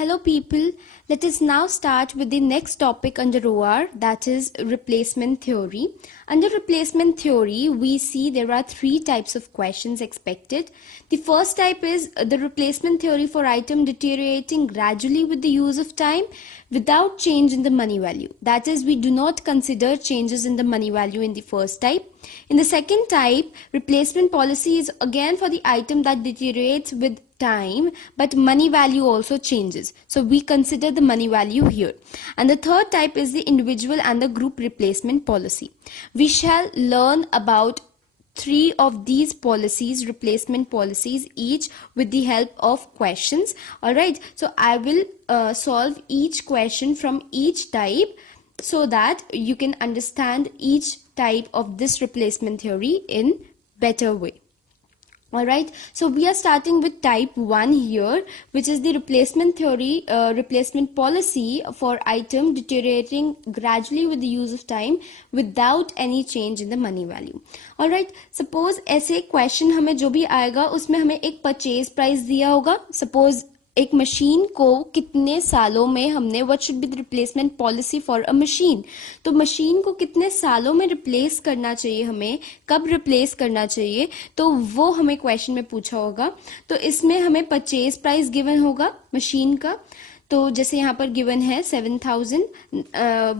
Hello people, let us now start with the next topic under OR, that is replacement theory. Under replacement theory, we see there are three types of questions expected. The first type is the replacement theory for item deteriorating gradually with the use of time without change in the money value. That is, we do not consider changes in the money value in the first type. In the second type, replacement policy is again for the item that deteriorates with time, but money value also changes. So we consider the money value here. And the third type is the individual and the group replacement policy. We shall learn about three of these policies, replacement policies, each with the help of questions. Alright, so I will solve each question from each type so that you can understand each type of this replacement theory in better way. Alright, so we are starting with type 1 here, which is the replacement theory, replacement policy for item deteriorating gradually with the use of time without any change in the money value. Alright, suppose ऐसे question हमें जो भी आएगा उसमें हमें एक purchase price दिया होगा. Suppose एक मशीन को कितने सालों में हमने what should be the replacement policy for a machine, तो मशीन को कितने सालों में रिप्लेस करना चाहिए, हमें कब रिप्लेस करना चाहिए, तो वो हमें क्वेश्चन में पूछा होगा. तो इसमें हमें परचेज प्राइस गिवन होगा मशीन का. तो जैसे यहाँ पर गिवन है 7000,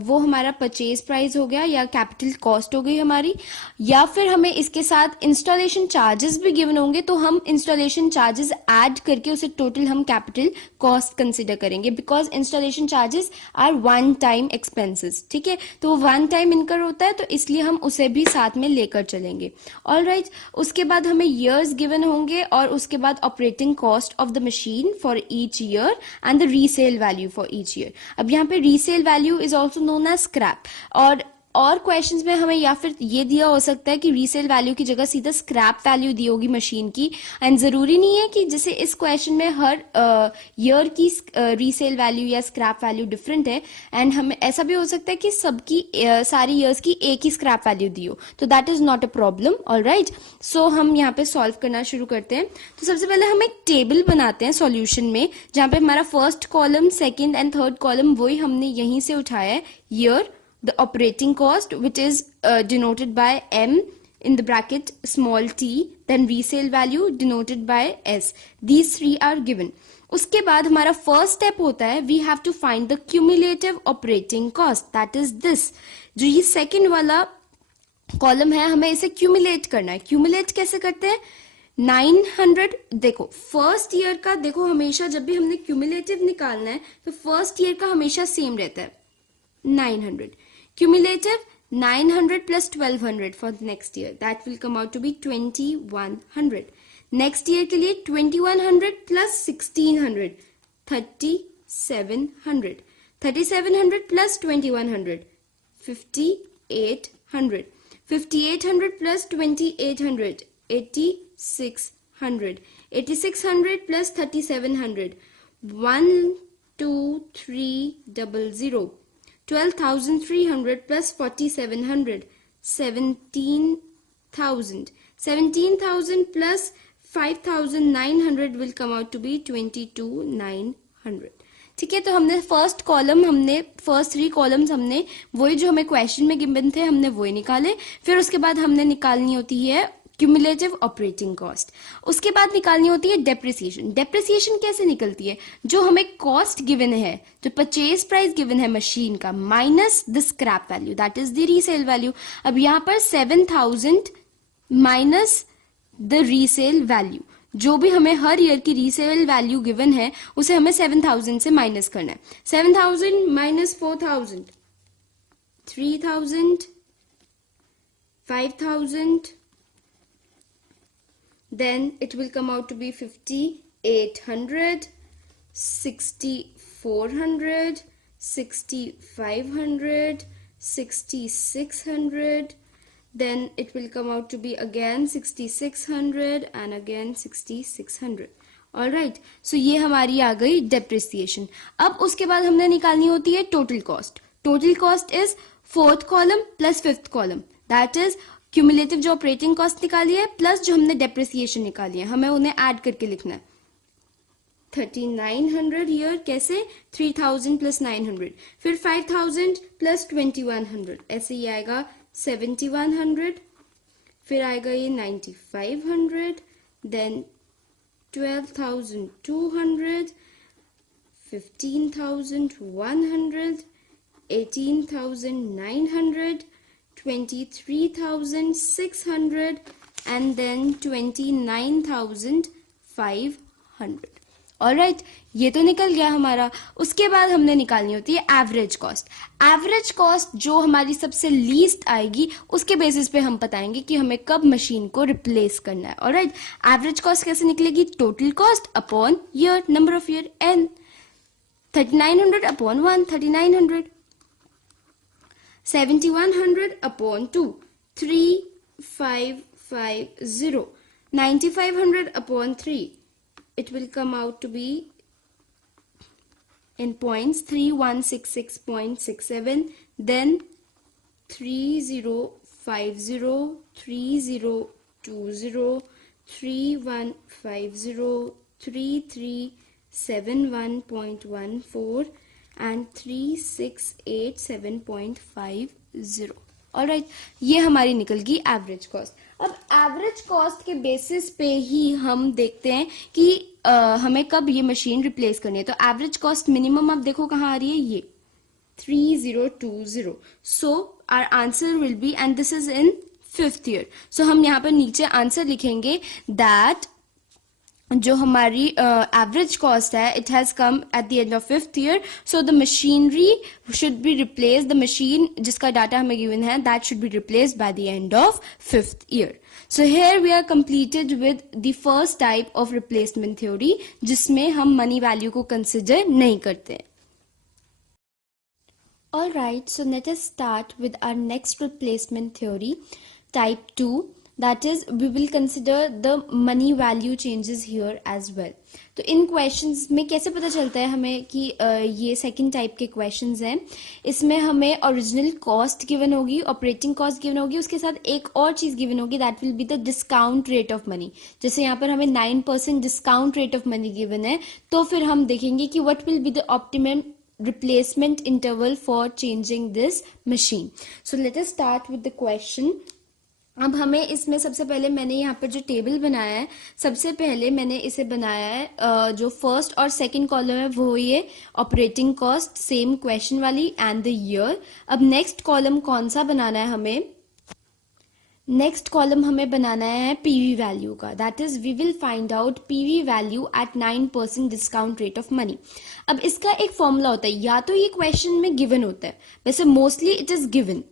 वो हमारा परचेज प्राइस हो गया या कैपिटल कॉस्ट हो गई हमारी. या फिर हमें इसके साथ इंस्टॉलेशन चार्जेस भी गिवन होंगे, तो हम इंस्टॉलेशन चार्जेस ऐड करके उसे टोटल हम कैपिटल कॉस्ट कंसिडर करेंगे, because installation charges are one time expenses. ठीक है, तो वो वन टाइम इनकर होता है, तो इसलिए हम उसे भी साथ में लेकर चलेंगे. ऑलराइट, उसके बाद हमें ईयर्स गिवन होंगे और उसके बाद operating cost of the machine for each year and the resale value for each year. अब यहाँ पे resale value is also known as scrap. और क्वेश्चंस में हमें या फिर ये दिया हो सकता है कि रीसेल वैल्यू की जगह सीधा स्क्रैप वैल्यू दी होगी मशीन की. एंड जरूरी नहीं है कि जैसे इस क्वेश्चन में हर ईयर की रीसेल वैल्यू या स्क्रैप वैल्यू डिफरेंट है, एंड हमें ऐसा भी हो सकता है कि सबकी सारी ईयर्स की एक ही स्क्रैप वैल्यू दी हो, तो that is not a problem. Alright, so हम यहाँ पे सॉल्व करना शुरू करते हैं. तो सबसे पहले हम एक टेबल बनाते हैं सॉल्यूशन में, जहां पे हमारा first column, second and third column वही हमने यहीं से उठाया है. Year, the operating cost, which is denoted by M in the bracket small t, then resale value denoted by S. These three are given. उसके बाद हमारा first step होता है, we have to find the cumulative operating cost, that is this. जो ये second वाला column है, हमें इसे cumulate करना है. cumulate कैसे करते हैं? 900, देखो फर्स्ट ईयर का, देखो हमेशा जब भी हमने cumulative निकालना है तो फर्स्ट ईयर का हमेशा सेम रहता है 900. Cumulative 900 plus 1200 for the next year, that will come out to be 2100. Next year के लिए 2100 plus 1600, 3700. 3700 plus 2100, 5800. 5800 plus 2800, 8600. 8600 plus 3700, 12300. 12,300 plus 4,700, 17,000. 17,000 plus 5,900 will come out to be 22,900. ठीक है, तो हमने फर्स्ट कॉलम, हमने फर्स्ट थ्री कॉलम्स हमने वही जो हमें क्वेश्चन में गिवन थे हमने वही निकाले. फिर उसके बाद हमने निकालनी होती है क्यूमुलेटिव ऑपरेटिंग कॉस्ट. उसके बाद निकालनी होती है डेप्रिसिएशन. डेप्रिसिएशन कैसे निकलती है? जो हमें कॉस्ट गिवन है, जो परचेज प्राइस गिवन है मशीन का, minus the scrap value, that is the resale value. अब यहाँ पर 7000 माइनस द रीसेल वैल्यू, जो भी हमें हर ईयर की रीसेल वैल्यू गिवन है उसे हमें 7000 से माइनस करना है. 7000 minus 4000, 3000, 5000, then it will come out to be 5800, 6400, 6500, 6600, then it will come out to be again 6600 and again 6600. Alright, सो ये हमारी आ गई डेप्रिसिएशन. अब उसके बाद हमने निकालनी होती है total cost. Total cost is fourth column plus fifth column, that is cumulative जो ऑपरेटिंग कॉस्ट निकाली है प्लस जो हमने डेप्रिसिएशन निकाली है, हमें उन्हें ऐड करके लिखना है. 3900 here, कैसे 3000 प्लस 900, फिर 5000 प्लस 2100, ऐसे ही आएगा 7100, फिर आएगा ये 9500, देन 12,200, 15,100, 18,900, 23,600 and then 29,500. ऑलराइट, ये तो निकल गया हमारा. उसके बाद हमने निकालनी होती है एवरेज कॉस्ट. एवरेज कॉस्ट जो हमारी सबसे लीस्ट आएगी उसके बेसिस पे हम बताएंगे कि हमें कब मशीन को रिप्लेस करना है. ऑलराइट, एवरेज कॉस्ट कैसे निकलेगी? Total cost upon year, number of year n. 3900 upon 1, 3900. 7100 upon 2, 3550. 9500 upon 3, it will come out to be in points 3166.67. Then 3050, 3020, 3150, 3371.14 and 3687.50. Alright, ये हमारी निकल गई एवरेज कॉस्ट. अब एवरेज कॉस्ट के बेसिस पे ही हम देखते हैं कि हमें कब ये मशीन रिप्लेस करनी है. तो एवरेज कॉस्ट मिनिमम अब देखो कहाँ आ रही है, ये 3020. So our answer will be, and this is in 5th year. So हम यहाँ पर नीचे आंसर लिखेंगे दैट जो हमारी एवरेज कॉस्ट है, it has come at the end of 5th year. So the machinery should be replace, the machine जिसका data हमें गिवन है, that should be replaced by the end of 5th year. So here we are completed with the first type of replacement theory, जिसमें हम money value को consider नहीं करते. Alright, so let us start with our next replacement theory, type 2. That is, we will consider the money value changes here as well. तो इन questions में कैसे पता चलता है हमें कि ये सेकंड टाइप के क्वेश्चंस हैं. इसमें हमें ओरिजिनल कॉस्ट गिवन होगी, ऑपरेटिंग कॉस्ट गिवन होगी, उसके साथ एक और चीज गिवन होगी, that will be the discount rate of money. जैसे यहाँ पर हमें 9% discount rate of money given है, तो फिर हम देखेंगे कि what will be the optimum replacement interval for changing this machine. So let us start with the question. अब हमें इसमें सबसे पहले मैंने यहाँ पर जो टेबल बनाया है, सबसे पहले मैंने इसे बनाया है जो फर्स्ट और सेकंड कॉलम है वो ये ऑपरेटिंग कॉस्ट, सेम क्वेश्चन वाली, एंड द ईयर. अब नेक्स्ट कॉलम कौन सा बनाना है हमें? नेक्स्ट कॉलम हमें बनाना है पीवी वैल्यू का. That is we will find out PV value at 9% discount rate of money. अब इसका एक फॉर्मूला होता है, या तो ये क्वेश्चन में गिवन होता है, वैसे mostly it is given,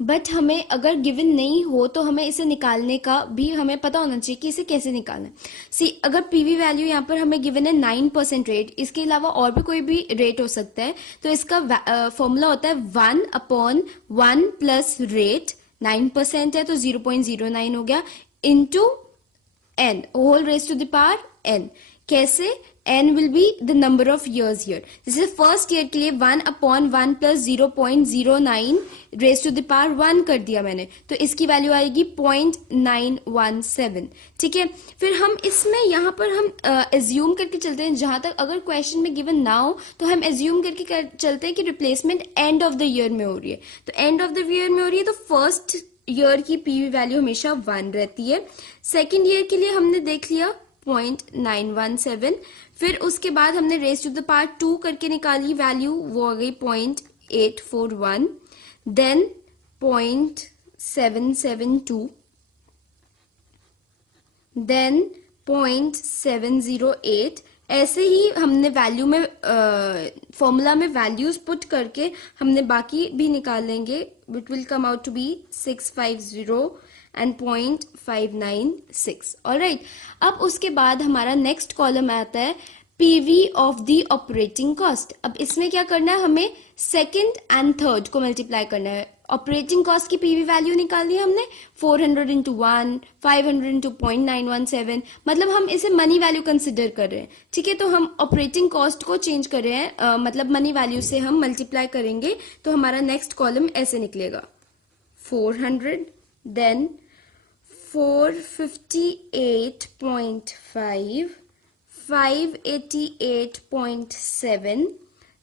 but हमें अगर गिवन नहीं हो तो हमें इसे निकालने का भी हमें पता होना चाहिए कि इसे कैसे निकालना है. सी, अगर पीवी वैल्यू यहाँ पर हमें गिवन है 9% रेट, इसके अलावा और भी कोई भी रेट हो सकता है, तो इसका फॉर्मूला होता है 1/1 प्लस रेट. 9% है तो 0.09 हो गया, into n whole raise to the power n. कैसे? n will be the number of years here. जैसे फर्स्ट ईयर के लिए 1/1 plus 0.09 raise to the power 1 कर दिया मैंने, तो इसकी वैल्यू आएगी 0.917. ठीक है, फिर हम इसमें यहाँ पर हम एज्यूम करके चलते हैं, जहां तक अगर क्वेश्चन में गिवन ना हो तो हम एज्यूम करके चलते हैं कि replacement end of the year में हो रही है. तो एंड ऑफ द ईयर में हो रही है तो फर्स्ट ईयर की पीवी वैल्यू हमेशा 1 रहती है. सेकेंड ईयर के लिए हमने देख लिया 0.917, फिर उसके बाद हमने रेज टू द पावर 2 करके निकाली वैल्यू, वो आ गई 0.841, देन 0.772, देन 0.708. ऐसे ही हमने वैल्यू में फॉर्मूला में वैल्यूज पुट करके हमने बाकी भी निकाल लेंगे. It will come out to be 650 and 0.596. Alright, अब उसके बाद हमारा नेक्स्ट कॉलम आता है PV of the operating cost. अब इसमें क्या करना है, हमें सेकंड एंड थर्ड को मल्टीप्लाई करना है. ऑपरेटिंग कॉस्ट की पीवी वैल्यू निकालनी है हमने 400 इंटू 1, 500 इंटू 0.917, मतलब हम इसे मनी वैल्यू कंसिडर कर रहे हैं. ठीक है, तो हम ऑपरेटिंग कॉस्ट को चेंज कर रहे हैं, मतलब मनी वैल्यू से हम मल्टीप्लाई करेंगे, तो हमारा नेक्स्ट कॉलम ऐसे निकलेगा 400, देन 458.5, 588.7,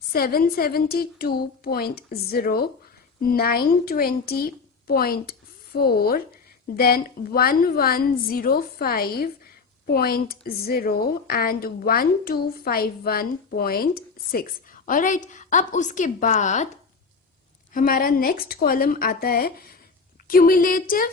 772.0, 920.4, then 1105.0 and 1251.6. ऑलराइट, अब उसके बाद हमारा नेक्स्ट कॉलम आता है क्यूमुलेटिव,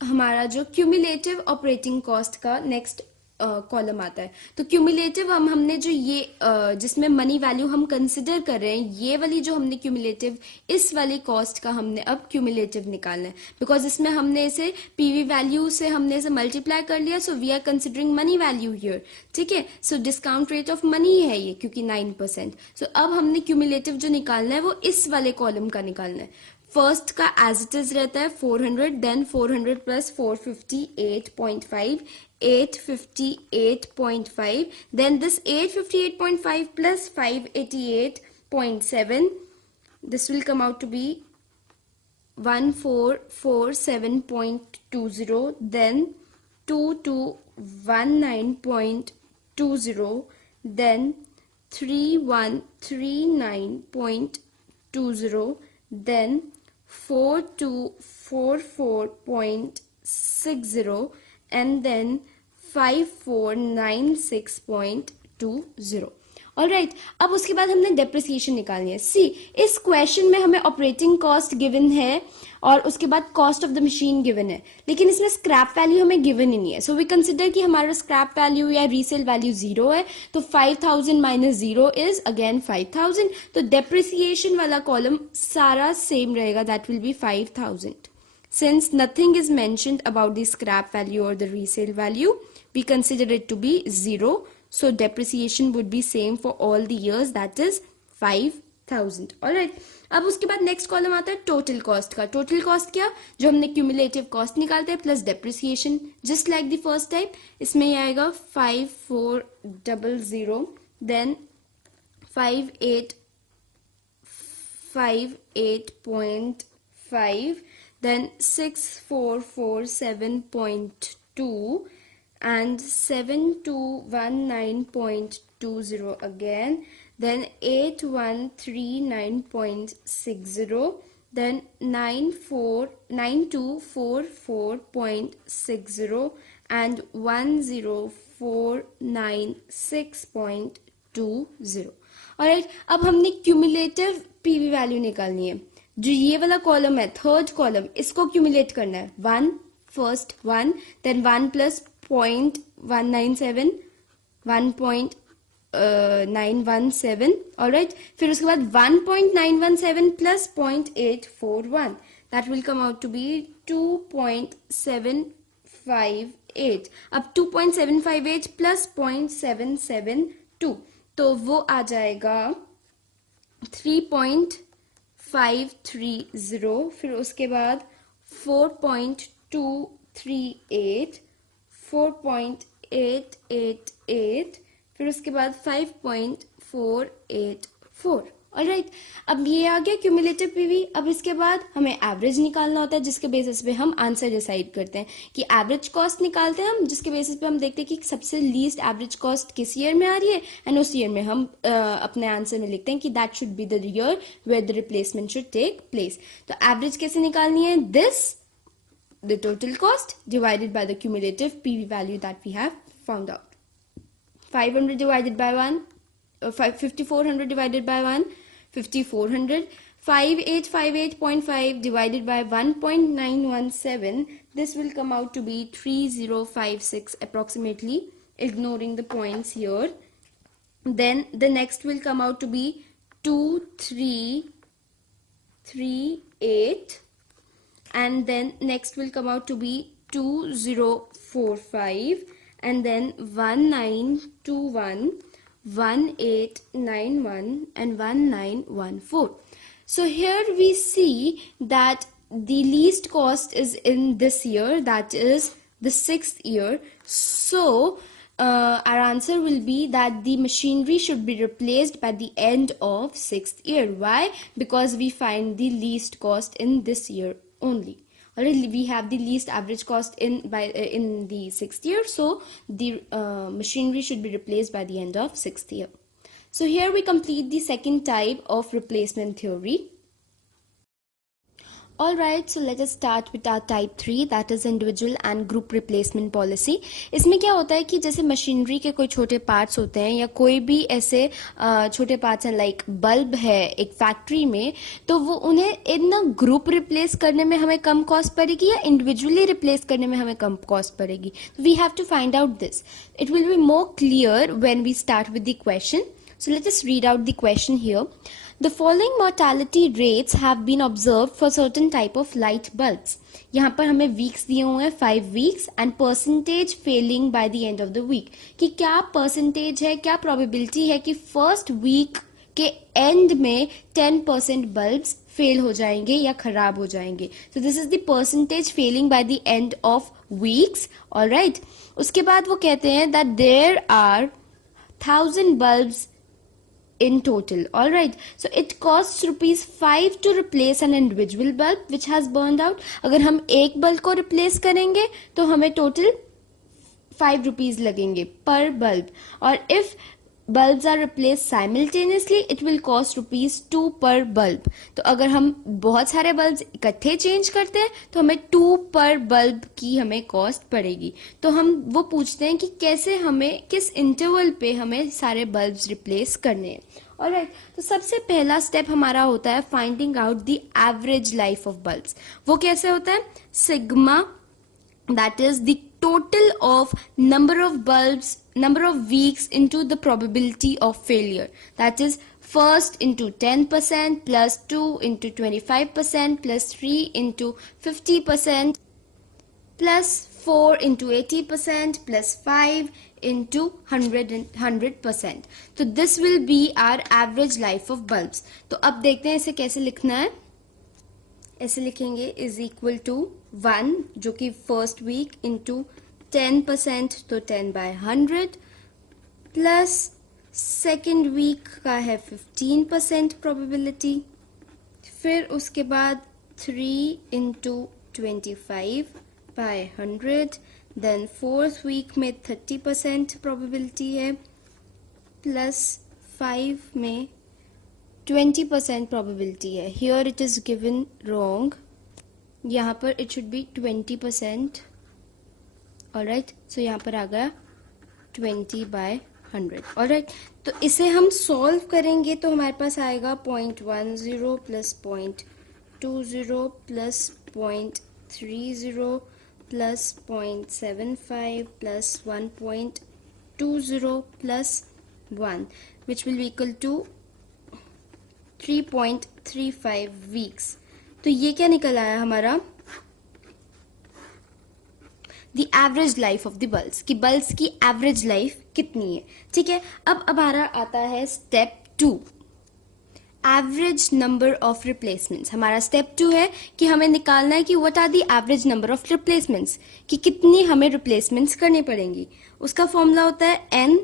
हमारा जो क्यूमुलेटिव ऑपरेटिंग कॉस्ट का नेक्स्ट कॉलम आता है। तो क्यूमुलेटिव हमने जो ये जिसमें मनी वैल्यू हम कंसिडर कर रहे हैं, ये वाली जो हमने क्यूमुलेटिव, इस वाली कॉस्ट का हमने अब क्यूमुलेटिव निकालना है, बिकॉज इसमें हमने इसे पीवी वैल्यू से हमने इसे मल्टीप्लाई कर लिया, so we are considering money value here, ठीक है। So discount rate of money है ये, क्योंकि 9%। सो अब हमने क्यूमुलेटिव जो निकालना है वो इस वाले कॉलम का निकालना है। फर्स्ट का एज इट इज रहता है 400, then 400 plus 458.5, 858.5, then this 858.5 plus 588.7, this will come out to be 1447.20, then 2219.20, then 3139.20, then 4244.60, and then 5496.20. Alright, अब उसके बाद हमने डेप्रिसिएशन निकालनी है। सी, इस क्वेश्चन में हमें ऑपरेटिंग कॉस्ट गिवन है और उसके बाद cost of the machine given है, लेकिन इसमें स्क्रैप वैल्यू हमें गिवन ही नहीं है। सो वी कंसिडर कि हमारा स्क्रैप वैल्यू या रीसेल वैल्यू 0 है, तो 5000 माइनस 0 इज अगेन 5000। तो डेप्रिसिएशन वाला कॉलम सारा सेम रहेगा, that will B 5000। Since nothing is mentioned about the scrap value or the resale value, we consider it to be 0. So depreciation would be same for all the years, that is 5000. Alright. अब उसके बाद next column आता है total cost का। Total cost क्या, जो हमने cumulative cost निकालते हैं plus depreciation, just like the first type. इसमें ये आएगा 5400, then 58.5, then 6447.2 and 7219.20 again, then 8139.60, then 9244.60 and 10496.20. Alright, अब हमने क्यूमुलेटिव पीवी वैल्यू निकालनी है। जो ये वाला कॉलम है, थर्ड कॉलम, इसको क्यूमुलेट करना है। 1 फर्स्ट 1, देन 1 प्लस 0.197, 1.917, ऑलराइट। फिर उसके बाद 1.917 plus 0.841, that will come out to be 2.758। अब 2.758 प्लस 0.772, तो वो आ जाएगा 3.530। फिर उसके बाद 4.238, 4.888, फिर उसके बाद 5.484। ऑलराइट, अब ये आ गया क्यूमुलेटिव पीवी। अब इसके बाद हमें एवरेज निकालना होता है, जिसके बेसिस पे हम आंसर डिसाइड करते हैं कि एवरेज कॉस्ट निकालते हैं हम, जिसके बेसिस पे हम देखते हैं कि सबसे लीस्ट एवरेज कॉस्ट किस ईयर में आ रही है, एंड उस ईयर में हम अपने आंसर में लिखते हैं कि that should be the year where the replacement should take place. तो एवरेज कैसे निकालनी है, this the total cost divided by the cumulative PV value that we have found out. 500 divided by 1, 5400 divided by 1, 5400. 5858.5 divided by 1.917, this will come out to be 3056 approximately, ignoring the points here. Then the next will come out to be 2338, and then next will come out to be 2045, and then 1921, 1891 and 1914. So here we see that the least cost is in this year, that is the 6th year. So our answer will be that the machinery should be replaced by the end of 6th year. Why? Because we find the least cost in this year only. Alright, we have the least average cost in the 6th year, so the machinery should be replaced by the end of 6th year. So here we complete the second type of replacement theory. Alright, so let us start with our type 3, that is individual and group replacement policy. इसमें क्या होता है कि जैसे machinery के कोई छोटे parts होते हैं या कोई भी ऐसे छोटे पार्ट्स हैं, लाइक बल्ब है एक फैक्ट्री में, तो वो उन्हें इन ग्रुप रिप्लेस करने में हमें कम कॉस्ट पड़ेगी या इंडिविजुअली रिप्लेस करने में हमें कम कॉस्ट पड़ेगी. We have to find out this. It will be more clear when we start with the question. So let us read out the question here. The following mortality rates have been observed for certain type of light bulbs. यहाँ पर हमें weeks दिए हुए हैं 5 weeks and percentage failing by the end of the week. कि क्या percentage है, क्या probability है कि first week के end में 10% bulbs fail हो जाएंगे या खराब हो जाएंगे. So this is the percentage failing by the end of weeks. Alright. उसके बाद वो कहते हैं that there are 1000 bulbs in total. All right, so it costs rupees 5 to replace an individual bulb which has burned out. अगर हम एक bulb को replace करेंगे तो हमें टोटल 5 रुपीज लगेंगे पर बल्ब, और if bulbs are replaced simultaneously it will cost rupees 2 per bulb. तो अगर हम बहुत सारे बल्ब्स इकट्ठे चेंज करते हैं तो हमें 2 पर बल्ब की हमें कॉस्ट पड़ेगी. तो हम वो पूछते हैं कि कैसे हमें किस इंटरवल पे हमें सारे बल्ब्स रिप्लेस करने हैं. ऑलराइट, तो सबसे पहला स्टेप हमारा होता है finding out the average life of bulbs. वो कैसे होता है? Sigma, that is the total of number of weeks into the probability of failure, that is first into 10% plus 2 into 25% plus 3 into 50% plus 4 into 80% plus 5 into 100%. तो this will be our average life of bulbs. तो अब देखते हैं इसे कैसे लिखना है. ऐसे लिखेंगे इज इक्वल टू 1 जो कि फर्स्ट वीक इंटू 10%, तो 10/100 प्लस सेकेंड वीक का है 15% प्रोबेबिलिटी, फिर उसके बाद 3 इंटू 25/100, देन फोर्थ वीक में 30% प्रोबेबिलिटी है प्लस 5 में 20% probability है. Here it is given wrong. यहाँ पर it should be 20%. Alright, so यहाँ पर आ गया 20/100. Alright, तो इसे हम solve करेंगे तो हमारे पास आएगा 0.10 plus 0.20 plus 0.30 plus 0.75 plus 1.20 plus 1, which will be equal to 3.35 weeks. तो ये क्या निकल आया हमारा? The average life of the bulbs, कि bulbs की average life कितनी है. ठीक है, अब हमारा आता है step 2, average number of replacements. हमारा step 2 है कि हमें निकालना है कि what are the average number of replacements, कि कितनी हमें replacements करनी पड़ेंगी. उसका फॉर्मूला होता है n,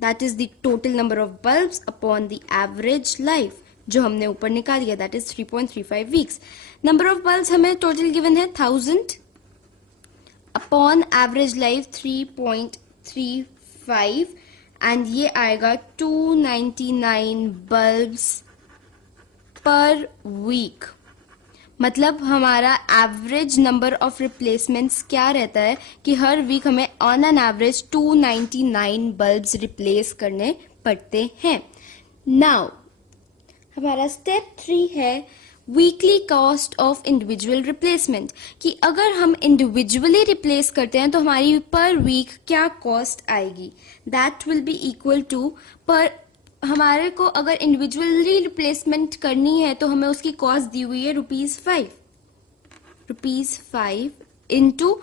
that is the total number of bulbs upon the average life, जो हमने ऊपर निकाल दिया, that is 3.35 weeks. Number of bulbs हमें टोटल गिवन है 1000 अपॉन एवरेज लाइफ 3.35 एंड ये आएगा 299 बल्ब्स पर वीक. मतलब हमारा एवरेज नंबर ऑफ रिप्लेसमेंट्स क्या रहता है कि हर वीक हमें on an average 299 bulbs replace करने पड़ते हैं. नाउ हमारा स्टेप 3 है weekly cost of individual replacement, कि अगर हम इंडिविजुअली रिप्लेस करते हैं तो हमारी पर वीक क्या कॉस्ट आएगी. That will be equal to, पर हमारे को अगर इंडिविजुअली रिप्लेसमेंट करनी है तो हमें उसकी कॉस्ट दी हुई है ₹5 into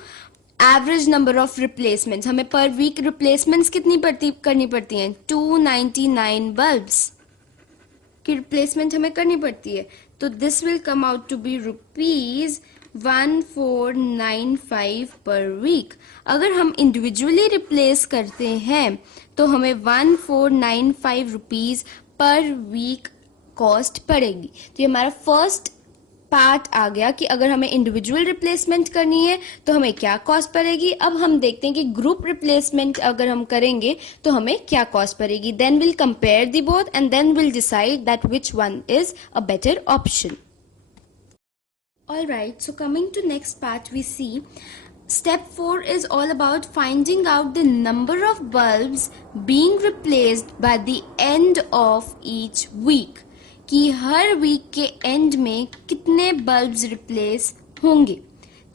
average number of replacements. हमें पर वीक रिप्लेसमेंट्स कितनी करनी पड़ती हैं? 299 बल्ब्स की रिप्लेसमेंट हमें करनी पड़ती है. तो this will come out to be ₹1495 per week. अगर हम इंडिविजुअली रिप्लेस करते हैं तो हमें 1495 रुपीज पर वीक कॉस्ट पड़ेगी. तो ये हमारा फर्स्ट पार्ट आ गया कि अगर हमें इंडिविजुअल रिप्लेसमेंट करनी है तो हमें क्या कॉस्ट पड़ेगी. अब हम देखते हैं कि ग्रुप रिप्लेसमेंट अगर हम करेंगे तो हमें क्या कॉस्ट पड़ेगी. Then will compare the both and then will decide that which one is a better option. Alright, so coming to next part, we see step 4 is all about finding out the number of bulbs being replaced by the end of each week. कि हर week के end में कितने bulbs replace होंगे.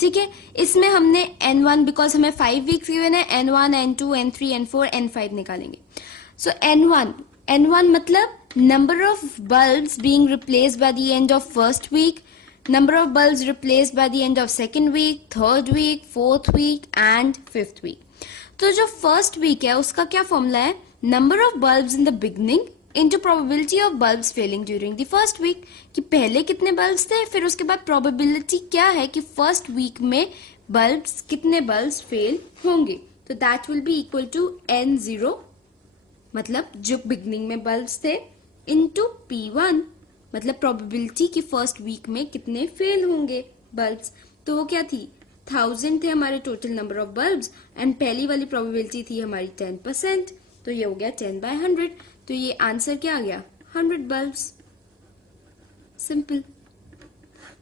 ठीक है, इसमें हमने N1 because हमें 5 वीक्स गिवन है, N1, N2, N3, N4, N5 निकालेंगे. सो N1 मतलब number of bulbs being replaced by the end of first week, number of bulbs replaced by the end of second week, third week, fourth week and fifth week. तो जो first week है उसका क्या formula है, number of bulbs in the beginning into probability of bulbs failing during the first week. कि पहले कितने bulbs थे, फिर उसके बाद probability क्या है कि first week में bulbs कितने bulbs fail होंगे. तो that will be equal to N0 मतलब जो beginning में bulbs थे into P1 मतलब प्रोबेबिलिटी कि फर्स्ट वीक में कितने फेल होंगे बल्ब्स. तो वो क्या थी, 1000 थे हमारे total number of bulbs and पहली वाली प्रोबेबिलिटी थी हमारी 10%. तो ये हो गया 10/100. तो ये आंसर क्या आ गया, 100 बल्ब्स. सिंपल.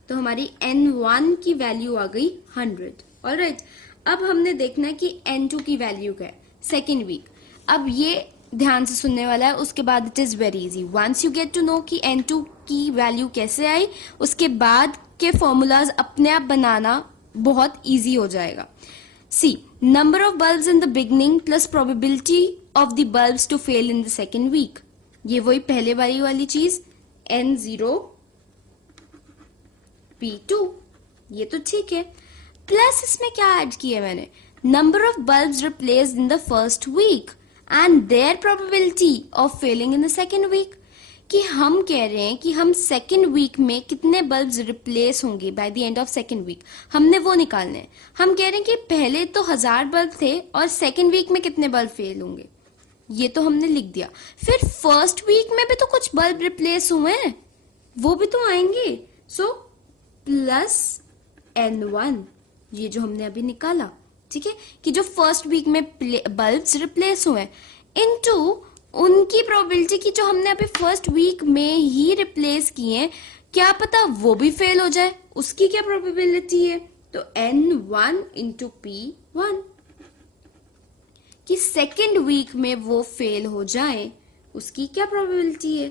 तो हमारी N1 की वैल्यू आ गई 100. ऑलराइट, अब हमने देखना है कि N2 की वैल्यू क्या है सेकेंड वीक. अब ये ध्यान से सुनने वाला है, उसके बाद it is very easy. Once you get to know कि N2 की वैल्यू कैसे आई, उसके बाद के फॉर्मूलाज अपने आप बनाना बहुत इजी हो जाएगा. See, number of bulbs in the beginning plus probability of the bulbs to fail in the second week. ये वही पहले वाली चीज N0 P2, ये तो ठीक है. प्लस इसमें क्या ऐड किया मैंने, number of bulbs replaced in the first week and their probability of failing in the second week. कि हम कह रहे हैं कि हम सेकेंड वीक में कितने बल्ब्स रिप्लेस होंगे by the end of second week, हमने वो निकालने हैं. हम कह रहे हैं कि पहले तो 1000 बल्ब थे और सेकेंड वीक में कितने बल्ब फेल होंगे, ये तो हमने लिख दिया. फिर फर्स्ट वीक में भी तो कुछ बल्ब रिप्लेस हुए हैं, वो भी तो आएंगे. सो प्लस N1 ये जो हमने अभी निकाला, ठीक है, कि जो फर्स्ट वीक में बल्ब्स रिप्लेस हुए इनटू उनकी प्रोबेबिलिटी की जो हमने अभी फर्स्ट वीक में ही रिप्लेस किए हैं, क्या पता वो भी फेल हो जाए, उसकी क्या प्रोबेबिलिटी है. तो N1 इंटू P1 कि सेकेंड वीक में वो फेल हो जाए, उसकी क्या प्रोबेबिलिटी है,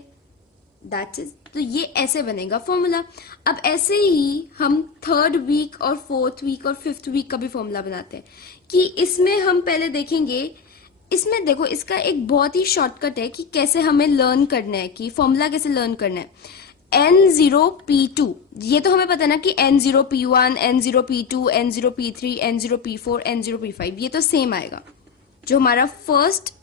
दैट इज. तो ये ऐसे बनेगा फॉर्मूला. अब ऐसे ही हम थर्ड वीक और फोर्थ वीक और फिफ्थ वीक का भी फॉर्मूला बनाते हैं. कि इसमें हम पहले देखेंगे, इसमें देखो इसका एक बहुत ही शॉर्टकट है कि कैसे हमें लर्न करना है, कि फॉर्मूला कैसे लर्न करना है. N0 P2 ये तो हमें पता है ना कि N0 P1, N0 P2, N0 P3, N0 P4, N0 P5 ये तो सेम आएगा. जो हमारा फर्स्ट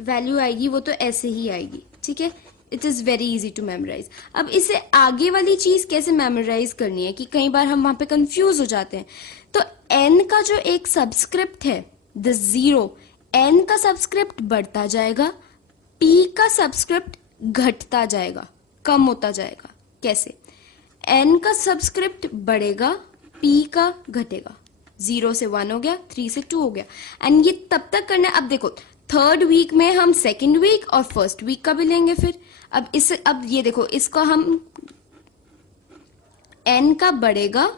वैल्यू आएगी वो तो ऐसे ही आएगी. ठीक है, it is very easy to memorise. अब इसे आगे वाली चीज कैसे मेमोराइज करनी है, कि कई बार हम वहां पे कंफ्यूज हो जाते हैं. तो N का जो एक सबस्क्रिप्ट है द 0, N का सबस्क्रिप्ट बढ़ता जाएगा, P का सबस्क्रिप्ट घटता जाएगा, कम होता जाएगा. कैसे, N का सबस्क्रिप्ट बढ़ेगा, P का घटेगा. 0 से 1 हो गया, 3 से 2 हो गया. एंड ये तब तक करना है. अब देखो थर्ड वीक में हम सेकेंड वीक और फर्स्ट वीक का भी लेंगे. फिर अब ये देखो इसका हम N का बढ़ेगा,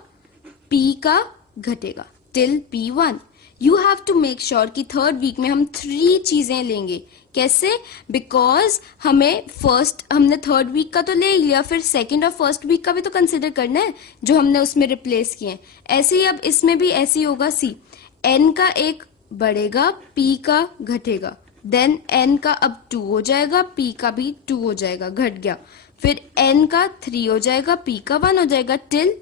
P का घटेगा till P1. You have to make sure कि थर्ड वीक में हम 3 चीजें लेंगे. कैसे, बिकॉज हमने थर्ड वीक का तो ले लिया, फिर सेकेंड और फर्स्ट वीक का भी तो कंसिडर करना है जो हमने उसमें रिप्लेस किए हैं. ऐसे ही अब इसमें भी ऐसे ही होगा. सी, N का एक बढ़ेगा, P का घटेगा, देन N का अब 2 हो जाएगा, P का भी 2 हो जाएगा, घट गया. फिर N का 3 हो जाएगा, P का 1 हो जाएगा, till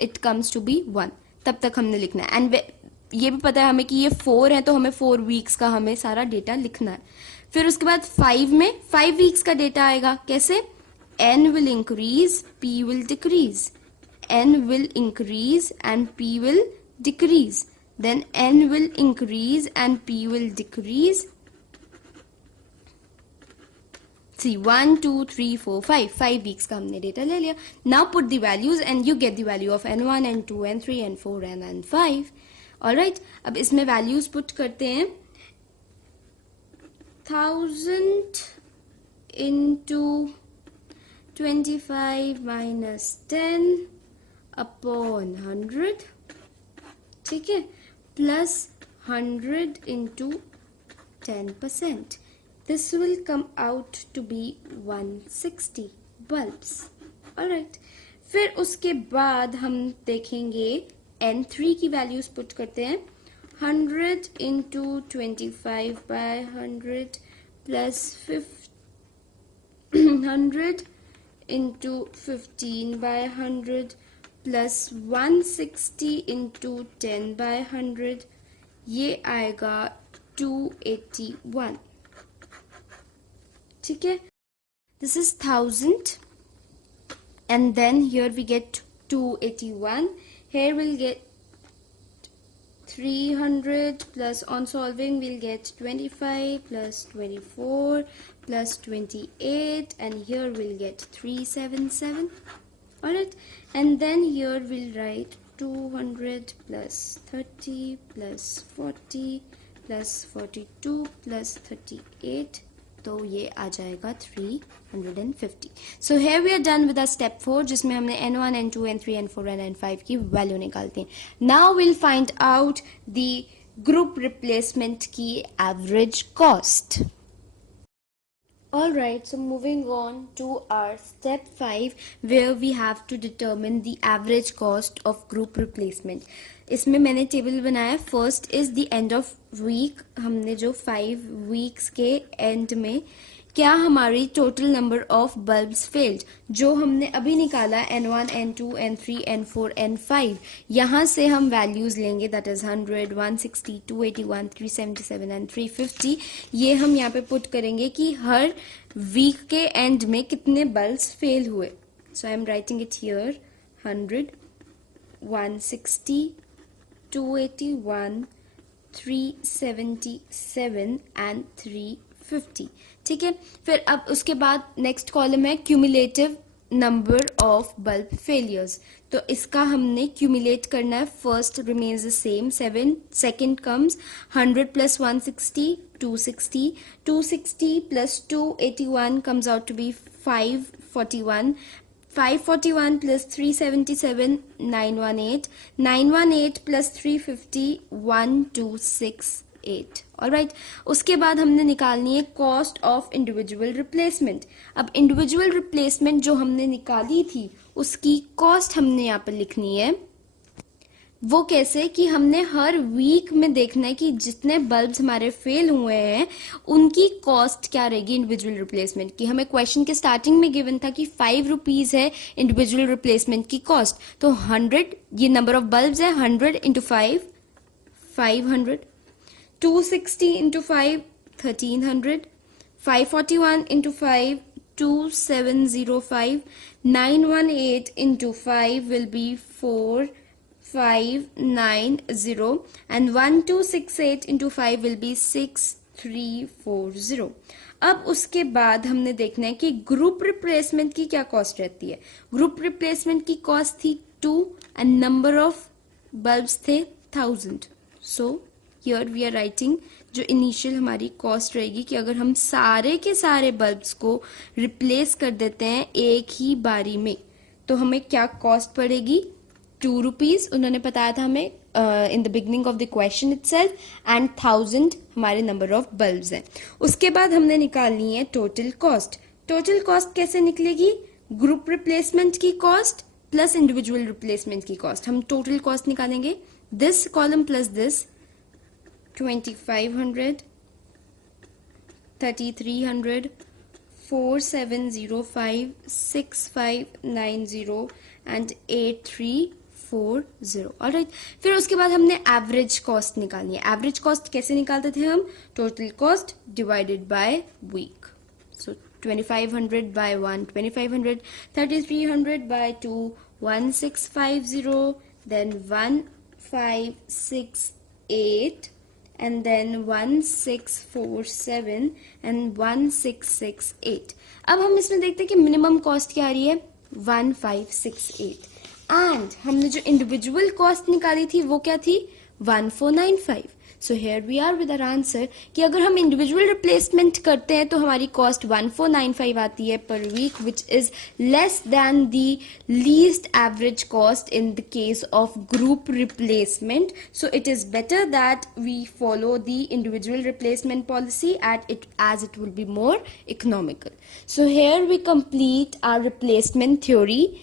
it comes to be 1. तब तक हमने लिखना है. एंड ये भी पता है हमें कि ये 4 है, तो हमें 4 वीक्स का हमें सारा डेटा लिखना है. फिर उसके बाद 5 में 5 वीक्स का डेटा आएगा. कैसे, N will increase, P will decrease, N will increase and P will decrease, then N will increase and P will decrease. See, 1, 2, 3, 4, 5. 5 weeks का हमने डेटा ले लिया. Now put the values and you get the value of N1, N2, N3, N4 and N5. Alright, अब इसमें values put करते हैं. 1000 into 25 minus 10 upon 100. ठीक है, plus 100 into 10%. This will come out to be 160 bulbs. Alright. फिर उसके बाद हम देखेंगे N3 की वैल्यूज पुट करते हैं. 100 into 25 by 100 plus 100 into 15 by 100 plus 160 into 10 by 100. ये आएगा 281. ठीक है, this is 1000 and then here we get 281. Here we'll get 300 plus on solving we'll get 25 plus 24 plus 28 and here we'll get 377. Alright, and then here we'll write 200 plus 30 plus 40 plus 42 plus 38. तो ये आ जाएगा 350. So here we are done with our step 4 जिसमें हमने N1, N2, N3, N4 and N5 की value निकालती हैं. Now we'll find out the group replacement की average cost. Alright, so moving on to our step 5 where we have to determine the average cost of group replacement. इसमें मैंने table बनाया. First is the end of week. हमने जो 5 weeks के end में क्या हमारी total number of bulbs failed जो हमने अभी निकाला N1, N2, N3, N4, N5. यहाँ से हम वैल्यूज लेंगे दैट इज 100, 160, 281, 377 एंड 350. ये हम यहाँ पे पुट करेंगे कि हर वीक के एंड में कितने बल्ब्स फेल हुए. So I am writing it here. 100, 160, 281, 377 and 350. ठीक है, फिर अब उसके बाद नेक्स्ट कॉलम है cumulative number of bulb failures. तो इसका हमने क्यूमुलेट करना है. First remains the same 7. Second comes 100 plus 160 260. 260 plus 281 comes out to be 541. 541 plus 377 918. 918 plus 350 1268. Alright, उसके बाद हमने निकालनी है कॉस्ट ऑफ इंडिविजुअल रिप्लेसमेंट. अब इंडिविजुअल रिप्लेसमेंट जो हमने निकाली थी उसकी कॉस्ट हमने यहाँ पर लिखनी है. वो कैसे कि हमने हर वीक में देखना है कि जितने बल्ब्स हमारे फेल हुए हैं उनकी कॉस्ट क्या रहेगी इंडिविजुअल रिप्लेसमेंट की. हमें क्वेश्चन के स्टार्टिंग में गिवन था कि 5 रुपीज है इंडिविजुअल रिप्लेसमेंट की कॉस्ट. तो 100 ये नंबर ऑफ बल्ब्स है. 100 into 5 500. 260 into 5 1300. 541 into 5 2705. 918 into 5 will be 4590 and 1268 into 5 will be 6340. अब उसके बाद हमने देखना है कि ग्रुप रिप्लेसमेंट की क्या कॉस्ट रहती है. ग्रुप रिप्लेसमेंट की कॉस्ट थी 2 and नंबर ऑफ बल्ब्स थे 1000. So here we are writing जो इनिशियल हमारी कॉस्ट रहेगी कि अगर हम सारे के सारे बल्ब्स को रिप्लेस कर देते हैं एक ही बारी में तो हमें क्या कॉस्ट पड़ेगी. 2 रुपीज उन्होंने बताया था हमें इन the beginning of the question itself and 1000 हमारे नंबर ऑफ बल्ब्स हैं. उसके बाद हमने निकालनी है टोटल कॉस्ट. टोटल कॉस्ट कैसे निकलेगी. ग्रुप रिप्लेसमेंट की कॉस्ट प्लस इंडिविजुअल रिप्लेसमेंट की कॉस्ट. हम टोटल कॉस्ट निकालेंगे. This column plus this 2500, 3300, 4705, 6590 and 8340. Alright, फिर उसके बाद हमने एवरेज कॉस्ट निकालनी है. एवरेज कॉस्ट कैसे निकालते थे हम. Total cost divided by week. So 2500 by 1 2500, 3300 by 2 1650, then 1568 and then 1647 and 1668. अब हम इसमें देखते हैं कि मिनिमम कॉस्ट क्या आ रही है 1568 एंड हमने जो इंडिविजुअल कॉस्ट निकाली थी वो क्या थी 1495. So here we are with our answer कि अगर हम इंडिविजुअल रिप्लेसमेंट करते हैं तो हमारी कॉस्ट 1495 आती है पर week which is less than the least average cost in the case of group replacement. So it is better that we follow the individual replacement policy at it as it will be more economical. So here we complete our replacement theory